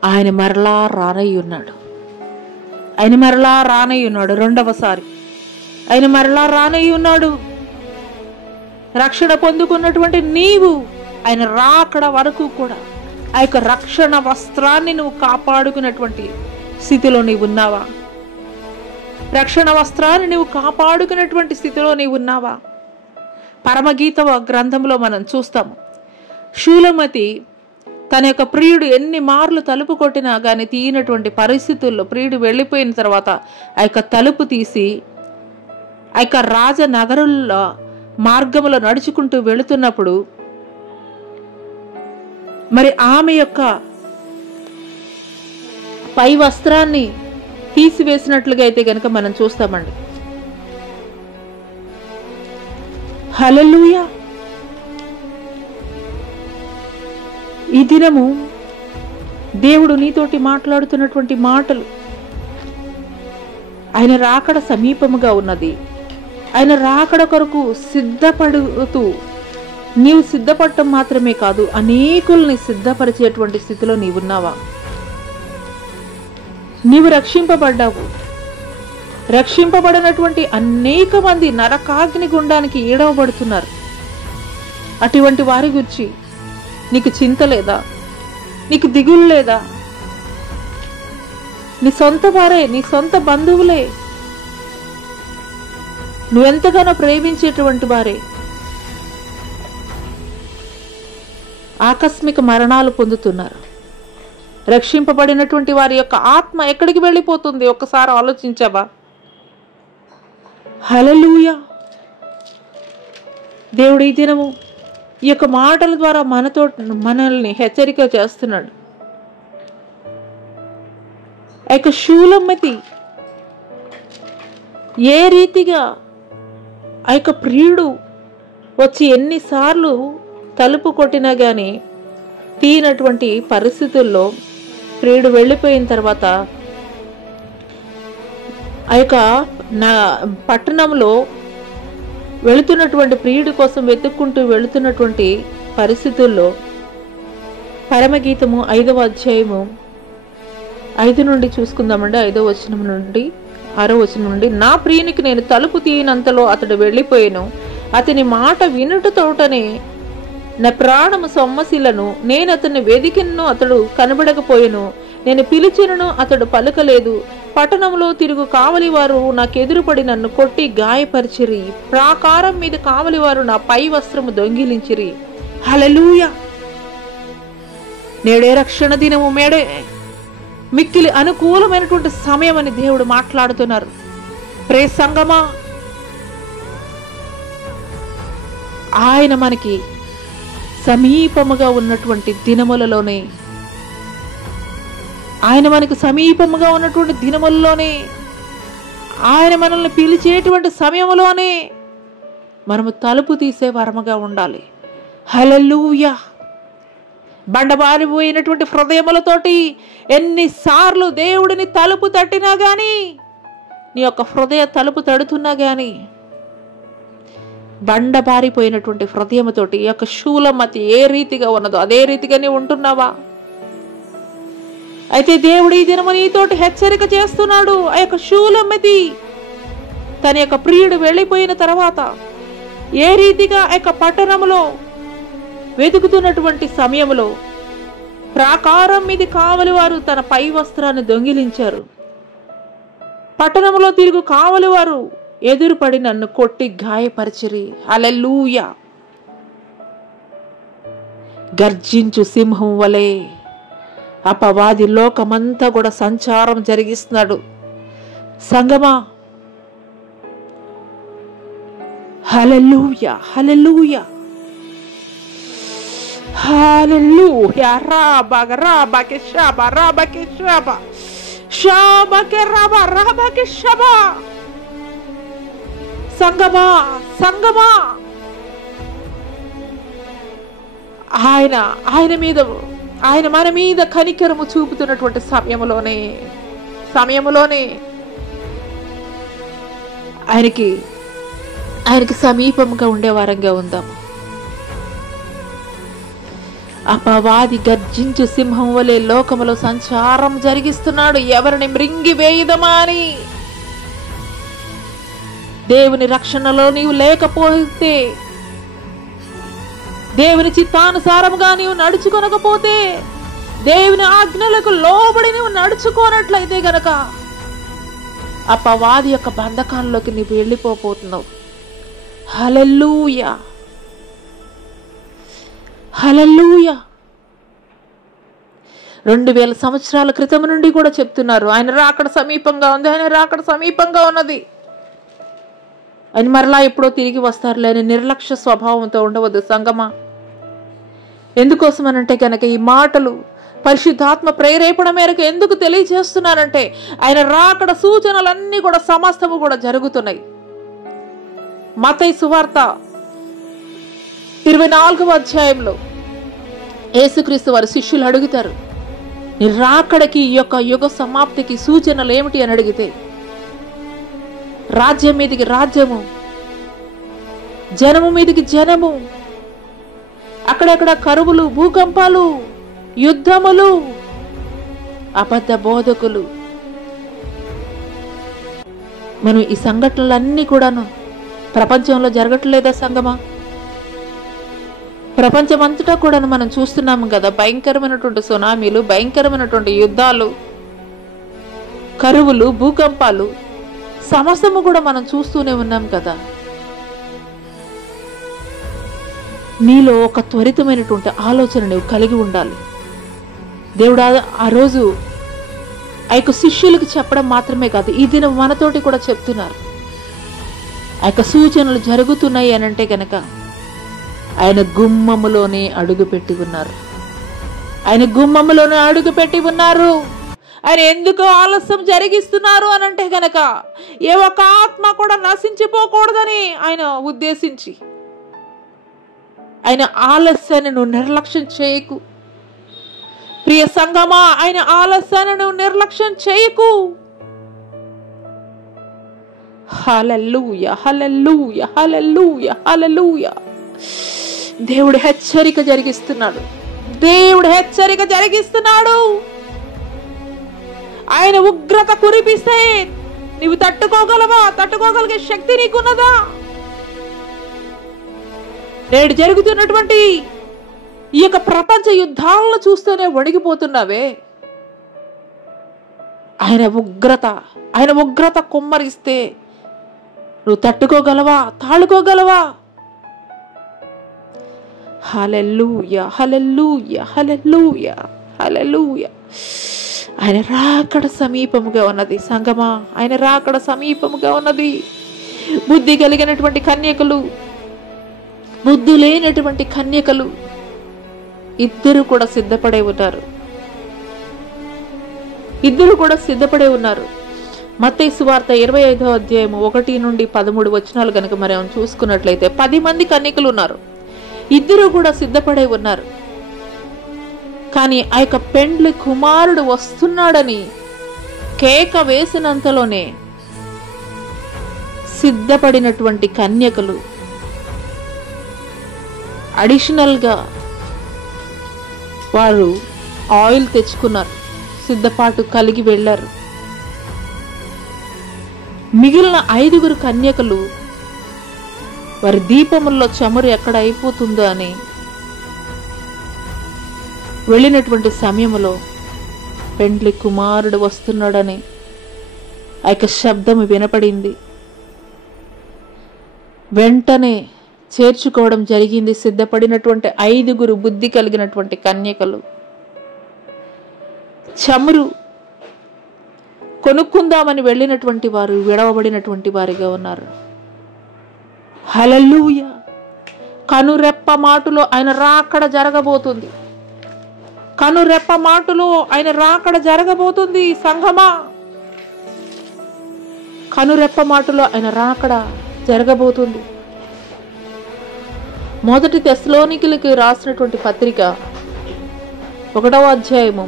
ఆయన మరలా రానయ్య ఉన్నాడు. ఆయన మరలా రానయ్య ఉన్నాడు. 2వసారి ఆయన మరలా రానయ్య ఉన్నాడు. రక్షణ పొందుకున్నటువంటి నీవు ఆయన రాకడ వరకు కూడా ఆ యొక్క రక్షణ వస్త్రాన్ని నువ్వు కాపాడుకున్నటువంటి స్థితిలో నీవు ఉన్నావా? రక్షణ వస్త్రాన్ని నువ్వు కాపాడుకున్నటువంటి స్థితిలో నీవు ఉన్నావా? పరమగీత గ్రంథంలో మనం చూస్తాము, షూలమతి తన యొక్క ప్రియుడు ఎన్ని మార్లు తలుపు కొట్టినా కానీ తీయనటువంటి పరిస్థితుల్లో ప్రియుడు వెళ్ళిపోయిన తర్వాత ఆ యొక్క తలుపు తీసి ఆ యొక్క రాజనగరుల్లో మార్గంలో నడుచుకుంటూ వెళుతున్నప్పుడు మరి ఆమె యొక్క పై వస్త్రాన్ని తీసివేసినట్లుగా అయితే గనక మనం చూస్తామండి. హల్లెలూయా. ఈ దినము దేవుడు నీతోటి మాట్లాడుతున్నటువంటి మాటలు, ఆయన రాకడ సమీపముగా ఉన్నది. ఆయన రాకడ కొరకు సిద్ధపడుతూ నీవు సిద్ధపడటం మాత్రమే కాదు, అనేకుల్ని సిద్ధపరిచేటువంటి స్థితిలో నీవున్నావా? నీవు రక్షింపబడ్డావు. రక్షింపబడినటువంటి అనేక మంది నరకాగ్ని గుండానికి ఈడవబడుతున్నారు. అటువంటి వారి గురించి నీకు చింత లేదా? నీకు దిగులు లేదా? నీ సొంత వారే, నీ సొంత బంధువులే, నువ్వెంతగానో ప్రేమించేటువంటి వారే ఆకస్మిక మరణాలు పొందుతున్నారు. రక్షింపబడినటువంటి వారి యొక్క ఆత్మ ఎక్కడికి వెళ్ళిపోతుంది? ఒక్కసారి ఆలోచించావా? హల్లెలూయా. దేవుడు ఈ దినము ఈ యొక్క మాటల ద్వారా మనల్ని హెచ్చరిక చేస్తున్నాడు. ఆ యొక్క షూలమ్మతి ఏ రీతిగా ఆ యొక్క ప్రియుడు వచ్చి ఎన్నిసార్లు తలుపు కొట్టినా కానీ తీనటువంటి పరిస్థితుల్లో ప్రియుడు వెళ్ళిపోయిన తర్వాత ఆ యొక్క పట్టణంలో వెళుతున్నటువంటి ప్రియుడి కోసం వెతుక్కుంటూ వెళుతున్నటువంటి పరిస్థితుల్లో పరమగీతము 5వ అధ్యాయము 5 నుండి చూసుకుందామండి. 5వ వచనం నుండి 6వ వచనం నుండి, నా ప్రియునికి నేను తలుపు తీయనంతలో అతడు వెళ్ళిపోయాను, అతని మాట వినుటతోటనే నా ప్రాణము సొమ్మసిలను, నేను అతన్ని వెదికినను అతడు కనబడకపోయాను, నేను పిలిచినను అతడు పలుకలేదు, పట్టణంలో తిరుగు కావలివారు నాకెదురుపడి నన్ను కొట్టి గాయపరిచిరి, ప్రాకారం మీద కావలివారు నా పై వస్త్రము దొంగిలించిరి. హల్లెలూయా. నేడే రక్షణ దినము, మేడే మిక్కిలి అనుకూలమైనటువంటి సమయం అని దేవుడు మాట్లాడుతున్నారు. ప్రే సంగమా, ఆయన మనకి సమీపముగా ఉన్నటువంటి దినములలోనే, ఆయన మనకు సమీపముగా ఉన్నటువంటి దినములలోనే ఆయన మనల్ని పిలిచేటువంటి సమయంలోనే మనము తలుపు తీసే వరముగా ఉండాలి. హల్లెలూయా. బండబారిపోయినటువంటి హృదయములతోటి ఎన్నిసార్లు దేవుడిని తలుపు తట్టినా గాని, నీ యొక్క హృదయ తలుపు తడుతున్నా గాని, బండబారిపోయినటువంటి హృదయముతోటి ఈ యొక్క శూలమతి ఏ రీతిగా ఉన్నదో అదే రీతిగానే ఉంటున్నావా? అయితే దేవుడు ఈ దినము నీతోటి హెచ్చరిక చేస్తున్నాడు. ఆ యొక్క శూలమతి తన యొక్క ప్రియుడు వెళ్ళిపోయిన తర్వాత ఏ రీతిగా ఆ యొక్క పట్టణములో వెతుకుతున్నటువంటి సమయంలో ప్రాకారం మీద కావలి వారు తన పై వస్త్రాన్ని దొంగిలించారు. పట్టణంలో తిరుగు కావలి వారు ఎదురుపడి నన్ను కొట్టి గాయపరిచిరి. హల్లెలూయా. గర్జించు సింహం వలె అపవాది లోకమంతా కూడా సంచారం జరిగిస్తున్నాడు. సంగమా, హల్లెలూయా, హల్లెలూయా, హల్లెలూయా. రాబగ రాబకె షబ రాబకె షబ షబకె రాబ రాబకె షబ. సంగమా, సంగమా, ఆయన మన మీద కనికరము చూపుతున్నటువంటి సమయములోనే ఆయనకి సమీపంగా ఉండే వారంగా ఉందాం. అపవాది గర్జించు సింహం వలె లోకములో సంచారం జరిగిస్తున్నాడు. ఎవరిని మృంగి వేయుదమా అని. దేవుని రక్షణలో నీవు లేకపోతే, దేవుని చిత్తానుసారముగా నీవు నడుచుకొనకపోతే, దేవుని ఆజ్ఞలకు లోబడి నీవు నడుచుకోనట్లయితే గనక అపవాది యొక్క బంధకాల్లోకి నీవు వెళ్ళిపోతున్నావు. హల్లెలూయా, హల్లెలూయా. 2000 సంవత్సరాల క్రితం నుండి కూడా చెప్తున్నారు, ఆయన రాకడ సమీపంగా ఉంది, ఆయన రాకడ సమీపంగా ఉన్నది అని. మరలా ఎప్పుడో తిరిగి వస్తారులే అని నిర్లక్ష్య స్వభావంతో ఉండవద్దు సంగమా. ఎందుకోసమనంటే కనుక ఈ మాటలు పరిశుద్ధాత్మ ప్రేరేపణ మేరకు ఎందుకు తెలియజేస్తున్నారంటే, ఆయన రాకడ సూచనలన్నీ కూడా సమస్తము కూడా జరుగుతున్నాయి. మత్తయి సువార్త 24వ అధ్యాయంలో యేసుక్రీస్తు వారి శిష్యులు అడుగుతారు, నీ రాకడకి ఈ యొక్క యుగ సమాప్తికి సూచనలు ఏమిటి అని అడిగితే, రాజ్యం మీదికి రాజ్యము, జనము మీదికి జనము, అక్కడక్కడ కరువులు, భూకంపాలు, యుద్ధములు, అబద్ధ బోధకులు. మనం ఈ సంఘటనలన్నీ కూడాను ప్రపంచంలో జరగట్లేదా సంగమా? ప్రపంచం అంతటా కూడా మనం చూస్తున్నాము కదా. భయంకరమైనటువంటి సునామీలు, భయంకరమైనటువంటి యుద్ధాలు, కరువులు, భూకంపాలు సమస్తము కూడా మనం చూస్తూనే ఉన్నాం కదా. నీలో ఒక త్వరితమైనటువంటి ఆలోచన నువ్వు కలిగి ఉండాలి. దేవుడు ఆ రోజు ఆ యొక్క శిష్యులకు చెప్పడం మాత్రమే కాదు, ఈ దినం మనతోటి కూడా చెప్తున్నారు. ఆ యొక్క సూచనలు జరుగుతున్నాయి అని అంటే కనుక ఆయన గుమ్మములోనే అడుగుపెట్టి ఉన్నారు. ఆయన గుమ్మములోనే అడుగుపెట్టి ఉన్నారు. ఆయన ఎందుకు ఆలస్యం జరిగిస్తున్నారు అని అంటే కనుక ఏ ఒక్క ఆత్మ కూడా నశించిపోకూడదని ఆయన ఉద్దేశించి. ఆయన ఆలస్యాన్ని నువ్వు నిర్లక్ష్యం చేయకు ప్రియ సంగమా. ఆయన ఆలస్యాన్ని నువ్వు నిర్లక్ష్యం చేయకు. హల్లెలూయా, హల్లెలూయా, హల్లెలూయా, హల్లెలూయా. దేవుడు హెచ్చరిక జరిగిస్తున్నాడు. దేవుడు హెచ్చరిక జరిగిస్తున్నాడు. ఆయన ఉగ్రత కురిపిస్తే నీవు తట్టుకోగలవా? తట్టుకోగలిగే శక్తి నీకున్నదా? నేడు జరుగుతున్నటువంటి ఈ యొక్క ప్రపంచ యుద్ధాలను చూస్తూనే వణిగిపోతున్నావే. ఆయన ఉగ్రత కుమ్మరిస్తే నువ్వు తట్టుకోగలవా? తాళుకోగలవా? హల్లెలూయా, హల్లెలూయా, హల్లెలూయా, హల్లెలూయా. ఆయన రాకడ సమీపముగా ఉన్నది సంగమా. ఆయన రాకడ సమీపముగా ఉన్నది. బుద్ధి కలిగినటువంటి కన్యకలు, బుద్ధి లేనటువంటి కన్యకలు ఇద్దరు కూడా సిద్ధపడే ఉన్నారు. మత్తయి సువార్త 25వ అధ్యాయము 1 నుండి 13 వచనాలు కనుక మనం చూసుకున్నట్లయితే 10 మంది కన్యకలు ఉన్నారు. 2 కూడా సిద్ధపడే ఉన్నారు. కానీ ఆ యొక్క పెండ్లి కుమారుడు వస్తున్నాడని కేక వేసినంతలోనే సిద్ధపడినటువంటి కన్యకలు అడిషనల్గా వారు ఆయిల్ తెచ్చుకున్నారు, సిద్ధపాటు కలిగి వెళ్ళారు. మిగిలిన 5 కన్యకలు వారి దీపముల్లో చమురు ఎక్కడ అయిపోతుందో అని వెళ్ళినటువంటి సమయంలో పెండ్లి కుమారుడు వస్తున్నాడని ఆ యొక్క శబ్దము వినపడింది. వెంటనే చేర్చుకోవడం జరిగింది. సిద్ధపడినటువంటి 5 బుద్ధి కలిగినటువంటి కన్యకలు చమురు కొనుక్కుందామని వెళ్ళినటువంటి వారు విడవబడినటువంటి వారిగా ఉన్నారు. హల్లెలూయా. కనురెప్ప మాటలో ఆయన రాకడ జరగబోతుంది. కనురెప్ప మాటలో ఆయన రాకడ జరగబోతుంది సంఘమా. కనురెప్ప మాటలో ఆయన రాకడ జరగబోతుంది. మొదటి తెస్సలోనికీయులకు రాసినటువంటి పత్రిక 1వ అధ్యాయము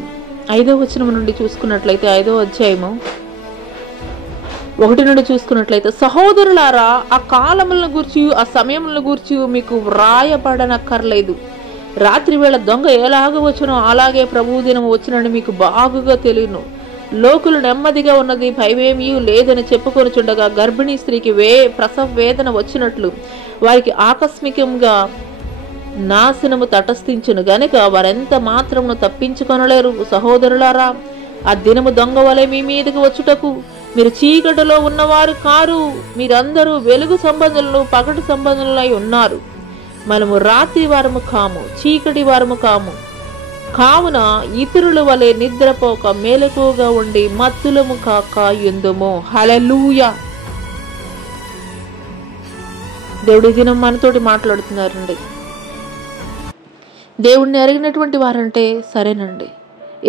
5వ వచనం నుండి చూసుకున్నట్లయితే 5వ అధ్యాయము 1 నుండి చూసుకున్నట్లయితే, సహోదరులారా, ఆ కాలములను గూర్చి ఆ సమయములను గూర్చి మీకు వ్రాయబడనక్కర్లేదు. రాత్రి వేళ దొంగ ఎలాగ వచ్చునో అలాగే ప్రభువు దినం వచ్చినని మీకు బాగుగా తెలియను. లోకులు నెమ్మదిగా ఉన్నది భయమేమీ లేదని చెప్పుకొనుచుండగా గర్భిణీ స్త్రీకి ప్రసవ వేదన వచ్చినట్లు వారికి ఆకస్మికంగా నాశనము తటస్థించును గనుక వారెంత మాత్రమును తప్పించుకొనలేరు. సహోదరులారా, ఆ దినము దొంగ వలె మీ మీదకి వచ్చుటకు మీరు చీకటిలో ఉన్నవారు కారు. మీరందరూ వెలుగు సంబంధులను పగటి సంబంధులై ఉన్నారు. మనము రాత్రి వారము కాము, చీకటి వారము కాము. కావున ఇతరుల వలె నిద్రపోక మేలకుగా ఉండి మత్తులము కాక యుందుము. హల్లెలూయా. దేవుడి దినం మనతోటి మాట్లాడుతున్నారండి. దేవుడిని ఎరిగినటువంటి వారంటే సరేనండి,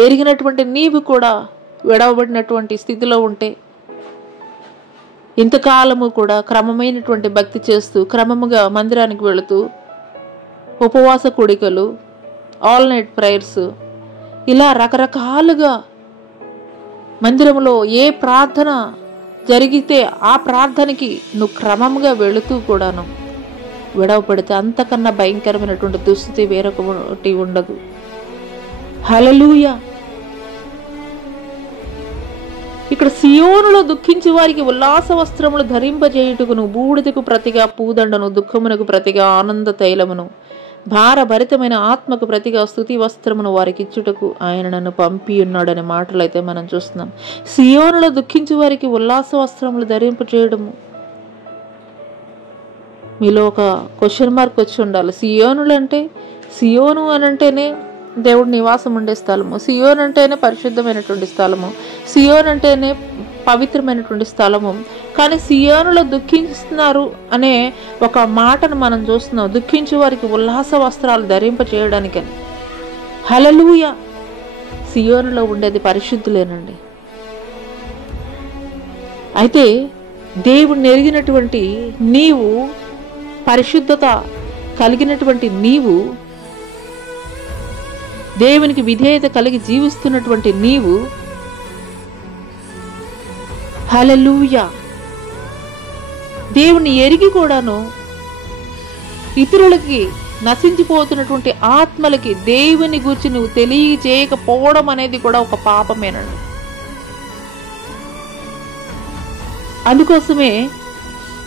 ఎరిగినటువంటి నీవు కూడా విడవబడినటువంటి స్థితిలో ఉంటే ఇంతకాలము కూడా క్రమమైనటువంటి భక్తి చేస్తూ క్రమముగా మందిరానికి వెళుతూ ఉపవాస కూడికలు, ఆల్ నైట్ ప్రేయర్స్, ఇలా రకరకాలుగా మందిరంలో ఏ ప్రార్థన జరిగితే ఆ ప్రార్థనకి నువ్వు క్రమంగా వెళుతూ కూడాను విడవపడితే అంతకన్నా భయంకరమైనటువంటి దుస్థితి వేరొకటి ఉండదు. హల్లెలూయా. ఇక్కడ సియోనులో దుఃఖించి వారికి ఉల్లాస వస్త్రములు ధరింపజేయుటకును బూడిదకు ప్రతిగా పూదండను, దుఃఖమునకు ప్రతిగా ఆనంద తైలమును, భారభరితమైన ఆత్మకు ప్రతిగా స్తుతి వస్త్రమును వారికి ఇచ్చుటకు ఆయన నన్ను పంపి ఉన్నాడనే మాటలు అయితే మనం చూస్తున్నాం. సియోనులో దుఃఖించి వారికి ఉల్లాస వస్త్రములు ధరింపజేయడము. మీలో ఒక క్వశ్చన్ మార్క్ వచ్చి ఉండాలి. సియోనులు అంటే, సియోను అని అంటేనే దేవుడు నివాసం ఉండే స్థలము, సియోన్ అంటేనే పరిశుద్ధమైనటువంటి స్థలము, సియోన్ అంటేనే పవిత్రమైనటువంటి స్థలము. కానీ సియోనులో దుఃఖిస్తున్నారు అనే ఒక మాటను మనం చూస్తున్నాం. దుఃఖించే వారికి ఉల్లాస వస్త్రాలు ధరింప చేయడానికని. హల్లెలూయా. సియోనులో ఉండేది పరిశుద్ధులేనండి. అయితే దేవుడిని ఎరిగినటువంటి నీవు, పరిశుద్ధత కలిగినటువంటి నీవు, దేవునికి విధేయత కలిగి జీవిస్తున్నటువంటి నీవు, హల్లెలూయా, దేవుని ఎరిగి కూడాను ఇతరులకి, నశించిపోతున్నటువంటి ఆత్మలకి దేవుని గురించి నువ్వు తెలియజేయకపోవడం అనేది కూడా ఒక పాపమేనండి. అందుకోసమే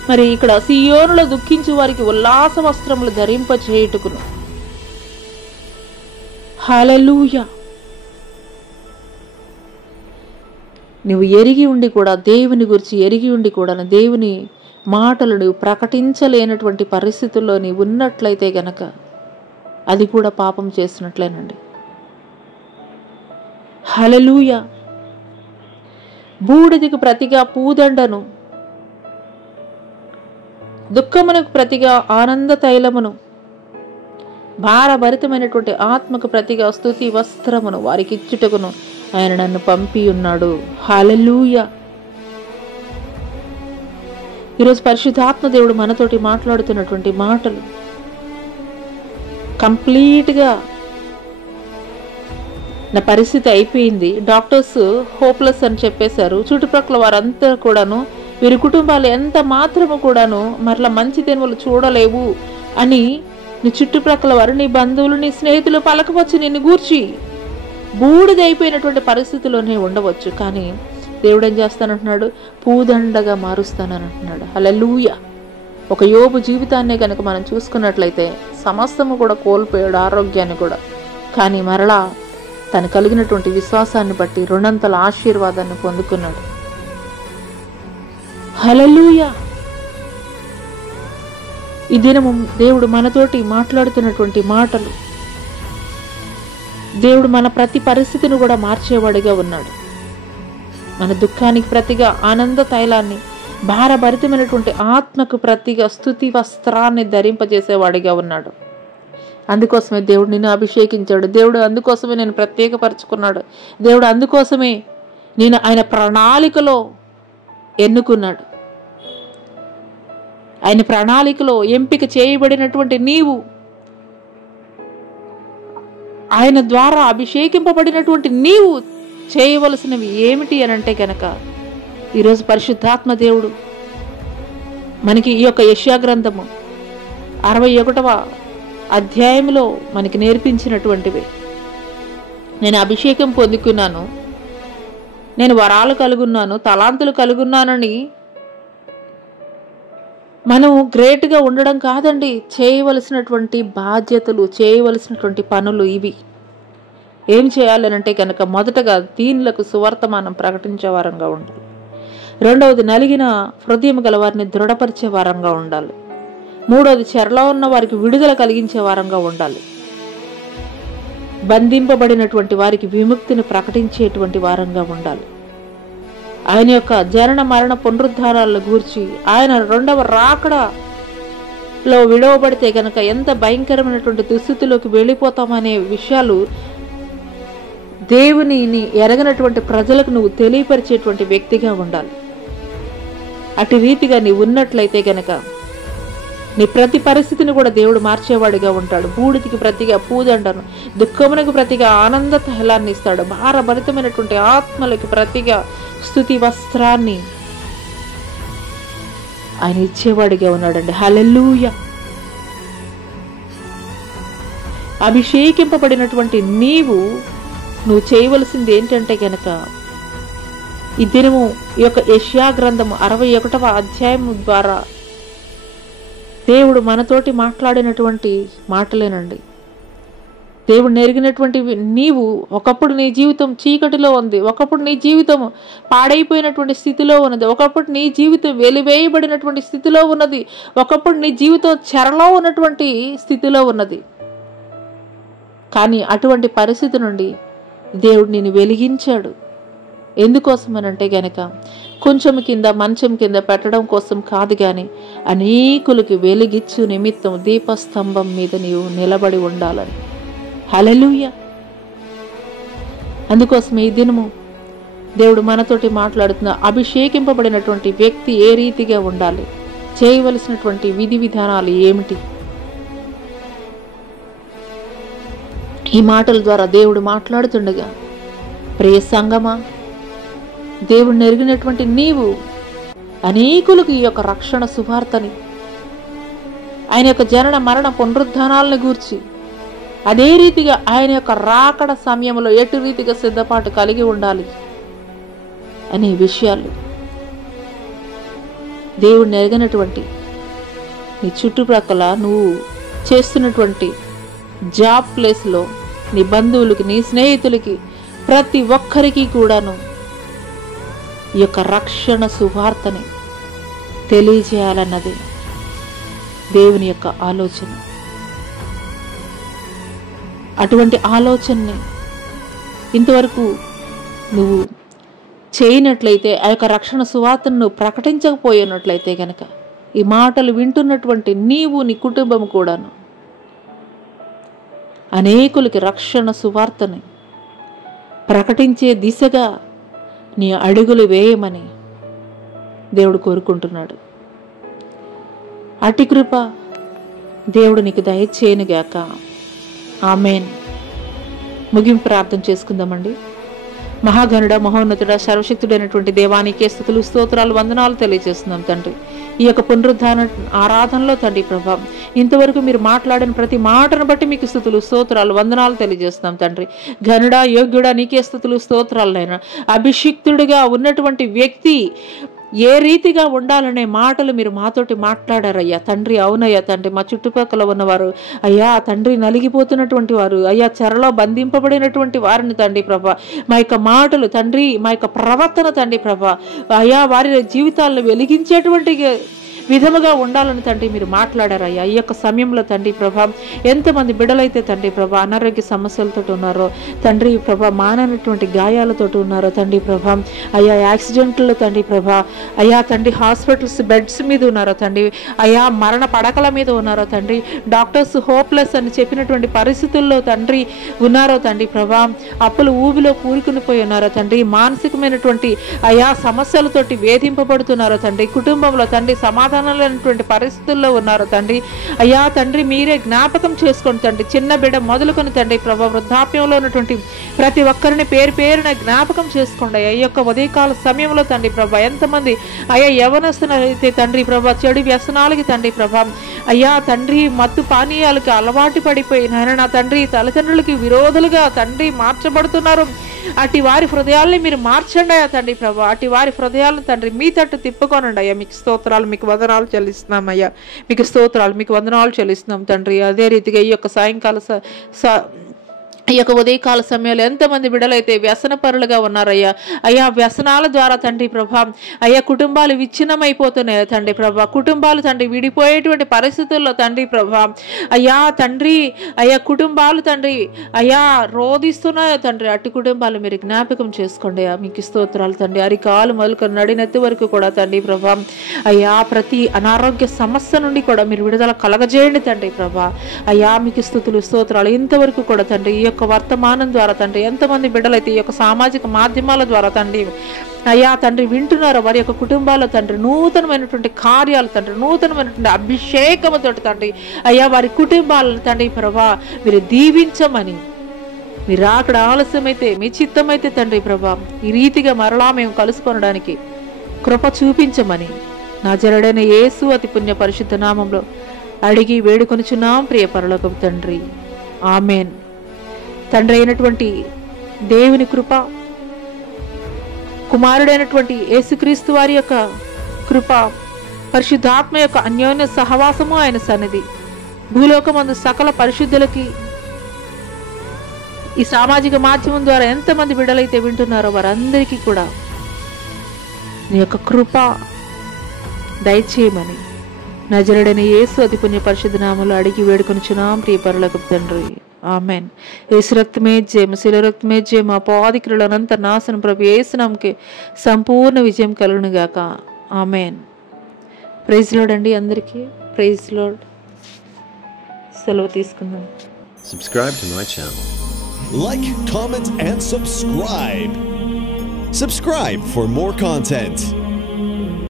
మరి ఇక్కడ సియోనులో దుఃఖించే వారికి ఉల్లాస వస్త్రములు ధరింపచేయుటకును. హల్లెలూయా. నువ్వు ఎరిగి ఉండి కూడా, దేవుని గురించి ఎరిగి ఉండి కూడా దేవుని మాటలు నువ్వు ప్రకటించలేనటువంటి పరిస్థితుల్లో నీవు ఉన్నట్లయితే గనక అది కూడా పాపం చేస్తున్నట్లేనండి. హల్లెలూయా. బూడిదకు ప్రతిగా పూదండను, దుఃఖమునకు ప్రతిగా ఆనంద తైలమును, భారభరితమైనటువంటి ఆత్మకు ప్రతిగా స్తుతి వస్త్రమును వారికి ఇచ్చుటకును ఆయన నన్ను పంపి ఉన్నాడు. హల్లెలూయా. ఈరోజు పరిశుద్ధాత్మ దేవుడు మనతోటి మాట్లాడుతున్నటువంటి మాటలు కంప్లీట్గా నా పరిస్థితి అయిపోయింది, డాక్టర్స్ హోప్లెస్ అని చెప్పేశారు, చుట్టుపక్కల వారంతా కూడాను వీరి కుటుంబాలు ఎంత మాత్రము కూడాను మరలా మంచి దినములు చూడలేవు అని నీ చుట్టుప్రక్కల వారు, నీ బంధువులు, నీ స్నేహితులు పలకవచ్చు నిన్ను గూర్చి. బూడిదైపోయినటువంటి పరిస్థితిలోనే ఉండవచ్చు, కానీ దేవుడు ఏం చేస్తానంటున్నాడు? పూదండగా మారుస్తానని అంటున్నాడు. హల్లెలూయా. ఒక యోబు జీవితాన్నే కనుక మనం చూసుకున్నట్లయితే సమస్తము కూడా కోల్పోయాడు, ఆరోగ్యాన్ని కూడా, కానీ మరలా తను కలిగినటువంటి విశ్వాసాన్ని బట్టి రెండంతల ఆశీర్వాదాన్ని పొందుకున్నాడు. హల్లెలూయా. ఈ దినము దేవుడు మనతోటి మాట్లాడుతున్నటువంటి మాటలు, దేవుడు మన ప్రతి పరిస్థితిని కూడా మార్చేవాడిగా ఉన్నాడు. మన దుఃఖానికి ప్రతిగా ఆనంద తైలాన్ని, భారభరితమైనటువంటి ఆత్మకు ప్రతిగా స్తుతి వస్త్రాన్ని ధరింపజేసేవాడిగా ఉన్నాడు. అందుకోసమే దేవుడు నిన్ను అభిషేకించాడు. దేవుడు అందుకోసమే నేను ప్రత్యేకపరుచుకున్నాడు. దేవుడు అందుకోసమే నేను ఆయన ప్రణాళికలో ఎన్నుకున్నాడు. ఆయన ప్రణాళికలో ఎంపిక చేయబడినటువంటి నీవు, ఆయన ద్వారా అభిషేకింపబడినటువంటి నీవు చేయవలసినవి ఏమిటి అని అంటే కనుక, ఈరోజు పరిశుద్ధాత్మ దేవుడు మనకి ఈ యొక్క యెషయా గ్రంథము 61వ అధ్యాయంలో మనకి నేర్పించినటువంటివి. నేను అభిషేకం పొందుకున్నాను, నేను వరాలు కలుగున్నాను, తలాంతులు కలుగున్నానని మనం గ్రేట్గా ఉండడం కాదండి. చేయవలసినటువంటి బాధ్యతలు, చేయవలసినటువంటి పనులు ఇవి. ఏం చేయాలనంటే కనుక, మొదటగా దీనులకు సువర్తమానం ప్రకటించే వారంగా ఉండాలి. రెండవది, నలిగిన హృదయం గల వారిని దృఢపరిచే వారంగా ఉండాలి. మూడవది, చెరలో ఉన్న వారికి విడుదల కలిగించే వారంగా ఉండాలి. బంధింపబడినటువంటి వారికి విముక్తిని ప్రకటించేటువంటి వారంగా ఉండాలి. ఆయన యొక్క జనన మరణ పునరుద్ధారాలను గూర్చి, ఆయన రెండవ రాకడలో విడవబడితే గనక ఎంత భయంకరమైనటువంటి దుస్థితిలోకి వెళ్ళిపోతామనే విషయాలు దేవునిని ఎరగనటువంటి ప్రజలకు నువ్వు తెలియపరిచేటువంటి వ్యక్తిగా ఉండాలి. అటు రీతిగా నీవు ఉన్నట్లయితే గనక నీ ప్రతి పరిస్థితిని కూడా దేవుడు మార్చేవాడిగా ఉంటాడు. బూడిదికి ప్రతిగా పూదండను, దుఃఖమునకు ప్రతిగా ఆనంద తైలాన్ని ఇస్తాడు. భారభరితమైనటువంటి ఆత్మలకు ప్రతిగా స్తుతి వస్త్రాన్ని ఆయన ఇచ్చేవాడిగా ఉన్నాడండి. హల్లెలూయా. అభిషేకింపబడినటువంటి నువ్వు చేయవలసింది ఏంటంటే గనక, ఈ దినము ఈ యొక్క యెషయా గ్రంథము 61వ అధ్యాయం ద్వారా దేవుడు మనతోటి మాట్లాడినటువంటి మాటలేనండి. దేవుడు నెరిగినటువంటి నీవు, ఒకప్పుడు నీ జీవితం చీకటిలో ఉంది, ఒకప్పుడు నీ జీవితం పాడైపోయినటువంటి స్థితిలో ఉన్నది, ఒకప్పుడు నీ జీవితం వెలివేయబడినటువంటి స్థితిలో ఉన్నది, ఒకప్పుడు నీ జీవితం చెరలో ఉన్నటువంటి స్థితిలో ఉన్నది. కానీ అటువంటి పరిస్థితి నుండి దేవుడు నిన్ను వెలిగించాడు. ఎందుకోసమనంటే గనక, కొంచెం కింద మంచం కింద పెట్టడం కోసం కాదు, కానీ అనేకులకి వెలిగిచ్చు నిమిత్తం దీపస్తంభం మీద నీవు నిలబడి ఉండాలని. హల్లెలూయా. అందుకోసం ఈ దినము దేవుడు మనతోటి మాట్లాడుతున్న అభిషేకింపబడినటువంటి వ్యక్తి ఏ రీతిగా ఉండాలి, చేయవలసినటువంటి విధి విధానాలు ఏమిటి, ఈ మాటల ద్వారా దేవుడు మాట్లాడుతుండగా, ప్రియ సంగమా, దేవుడు నెరిగినటువంటి నీవు అనేకులకు ఈ యొక్క రక్షణ సువార్తని, ఆయన యొక్క జనన మరణ పునరుద్ధానాలను గూర్చి, అదే రీతిగా ఆయన యొక్క రాకడ సమయంలో ఎటు రీతిగా సిద్ధపాటు కలిగి ఉండాలి అనే విషయాలు దేవుడు నెరగనటువంటి నీ చుట్టుప్రక్కల నువ్వు చేస్తున్నటువంటి జాబ్ ప్లేస్లో నీ బంధువులకి, నీ స్నేహితులకి, ప్రతి ఒక్కరికి కూడాను ఈ యొక్క రక్షణ సువార్తని తెలియజేయాలన్నది దేవుని యొక్క ఆలోచన. అటువంటి ఆలోచనని ఇంతవరకు నువ్వు చేయనట్లయితే, ఆ యొక్క రక్షణ సువార్తను నువ్వు ప్రకటించకపోయినట్లయితే గనక, ఈ మాటలు వింటున్నటువంటి నీవు, నీ కుటుంబం కూడాను అనేకులకి రక్షణ సువార్తని ప్రకటించే దిశగా నీ అడుగులు వేయమని దేవుడు కోరుకుంటున్నాడు. అట్టి కృప దేవుడు నీకు దయచేయనుగాక. ఆమేన్. ముగింపు ప్రార్థన చేసుకుందామండి. మహాగణుడ, మహోన్నతుడ, సర్వశక్తుడైనటువంటి దేవానికే స్తుతులు, స్తోత్రాలు, వందనాలు తెలియజేస్తున్నాం తండ్రి. ఈ యొక్క పునరుద్ధాన ఆరాధనలో తండ్రి ప్రభా, ఇంతవరకు మీరు మాట్లాడిన ప్రతి మాటను బట్టి మీకు స్తుతులు, స్తోత్రాలు, వందనాలు తెలియజేస్తున్నాం తండ్రి. ఘనుడా, యోగ్యుడా నీకే స్తుతులు, స్తోత్రాలైనా. అభిషిక్తుడిగా ఉన్నటువంటి వ్యక్తి ఏ రీతిగా ఉండాలనే మాటలు మీరు మాతోటి మాట్లాడారయ్యా తండ్రి. అవునయ్యా తండ్రి, మా చుట్టుపక్కల ఉన్నవారు అయ్యా తండ్రి నలిగిపోతున్నటువంటి వారు, అయ్యా చెరలో బంధింపబడినటువంటి వారిని తండ్రి ప్రభా, మా యొక్క మాటలు తండ్రి, మా యొక్క ప్రవర్తన తండ్రి ప్రభా, అయ్యా వారి జీవితాలను వెలిగించేటువంటి విధముగా ఉండాలని తండ్రి మీరు మాట్లాడారయ్యా. ఈ యొక్క సమయంలో తండ్రి ప్రభా, ఎంతమంది బిడ్డలైతే తండ్రి ప్రభా అనారోగ్య సమస్యలతో ఉన్నారో తండ్రి ప్రభా, మాననటువంటి గాయాలతో ఉన్నారో తండ్రి ప్రభా, అయ్యా యాక్సిడెంట్లో తండ్రి ప్రభా, అయ్యా తండ్రి హాస్పిటల్స్ బెడ్స్ మీద ఉన్నారో తండ్రి, అయ్యా మరణ పడకల మీద ఉన్నారో తండ్రి, డాక్టర్స్ హోప్లెస్ అని చెప్పినటువంటి పరిస్థితుల్లో తండ్రి ఉన్నారో తండ్రి ప్రభా, అప్పులు ఊబిలో కూరుకుని పోయి ఉన్నారో తండ్రి, మానసికమైనటువంటి అయ్యా సమస్యలతోటి వేధింపబడుతున్నారో తండ్రి, కుటుంబంలో తండ్రి సమాధానాలైనటువంటి పరిస్థితుల్లో ఉన్నారో తండ్రి, అయ్యా తండ్రి మీరే జ్ఞాపకం చేసుకోండి తండ్రి. చిన్న బిడ్డ మొదలుకొని తండ్రి ప్రభా, వృద్ధాప్యంలో ఉన్నటువంటి ప్రతి ఒక్కరిని పేరు పేరున జ్ఞాపకం చేసుకోండి అయ్యా. ఈ యొక్క ఉదయకాల సమయంలో తండ్రి ప్రభా, ఎంతమంది అయ్యా యవనస్తులైతే తండ్రి ప్రభా చెడు వ్యసనాలకి తండ్రి ప్రభా, అయ్యా తండ్రి మత్తు పానీయాలకి అలవాటు పడిపోయిన నా తండ్రి తల్లిదండ్రులకి విరోధులుగా తండ్రి మార్చబడుతున్నారు. అటు వారి హృదయాల్ని మీరు మార్చండి అయ్యా తండ్రి ప్రభా, అటు వారి హృదయాలను తండ్రి మీ తట్టు తిప్పుకోనండి అయ్యా. మీకు స్తోత్రాలు, మీకు వందనాలు చెల్లిస్తున్నాం అయ్యా. మీకు స్తోత్రాలు, మీకు వందనాలు చెల్లిస్తున్నాం తండ్రి. అదే రీతిగా ఈ యొక్క సాయంకాల ఈ యొక్క ఉదయకాల సమయంలో ఎంతమంది బిడ్డలైతే వ్యసన పరులుగా ఉన్నారయ్యా. అయ్యా వ్యసనాల ద్వారా తండ్రి ప్రభా, అయ్యా కుటుంబాలు విచ్ఛిన్నమైపోతున్నాయి తండ్రి ప్రభా, కుటుంబాలు తండ్రి విడిపోయేటువంటి పరిస్థితుల్లో తండ్రి ప్రభా, అయ్యా తండ్రి అయ్యా కుటుంబాలు తండ్రి అయ్యా రోధిస్తున్నాయో తండ్రి, అటు కుటుంబాలు మీరు జ్ఞాపకం చేసుకోండి అయ్యా. మీకు స్తోత్రాలు తండ్రి. అరికాలు మొదలుకొని నడినెత్తి వరకు కూడా తండ్రి ప్రభా, అయ్యా ప్రతి అనారోగ్య సమస్య నుండి కూడా మీరు విడుదల కలగజేయండి తండ్రి ప్రభా. అయ్యా మీకు స్తుతులు, స్తోత్రాలు. ఇంతవరకు కూడా తండ్రి ఈ యొక్క వర్తమానం ద్వారా తండ్రి ఎంతమంది బిడ్డలైతే ఈ యొక్క సామాజిక మాధ్యమాల ద్వారా తండ్రి అయ్యా తండ్రి వింటున్నారో వారి యొక్క కుటుంబాల్లో తండ్రి నూతనమైనటువంటి కార్యాలు తండ్రి, నూతనమైనటువంటి అభిషేకముతో తండ్రి అయ్యా వారి కుటుంబాలను తండ్రి ప్రభా మీరు దీవించమని, మీరు అక్కడ ఆలస్యమైతే మీ చిత్తమైతే తండ్రి ప్రభా ఈ రీతిగా మరలా మేము కలుసుకొనడానికి కృప చూపించమని నజరుడైన యేసు అతి పుణ్య పరిశుద్ధ నామంలో అడిగి వేడుకొనుచున్నాం ప్రియ పరలోకపు తండ్రి. ఆమేన్. తండ్రి అయినటువంటి దేవుని కృప, కుమారుడైనటువంటి యేసుక్రీస్తు వారి యొక్క కృప, పరిశుద్ధాత్మ యొక్క అన్యోన్య సహవాసము ఆయన సన్నిధి భూలోకమందు సకల పరిశుద్ధులకి ఈ సామాజిక మాధ్యమం ద్వారా ఎంతమంది బిడ్డలైతే వింటున్నారో వారందరికీ కూడా నీ యొక్క కృప దయచేయమని నజరుడైన యేసు అతి పుణ్య పరిశుద్ధ నామములో అడిగి వేడుకొనుచున్నాం ప్రియ పరలోకపు తండ్రి. ఆమెన్. యేసు రక్తమే జయము, శిల రక్తమే జయము, అపవాది క్రియల అనంత నాశనం ప్రభు యేసు నామముకే సంపూర్ణ విజయం కలుగును గాక. ఆమెన్. ప్రైజ్ లార్డ్ అండి అందరికీ. Praise lord. సెలవు తీసుకుందాం. Subscribe to my channel. Like, comment, and subscribe. Subscribe for more content.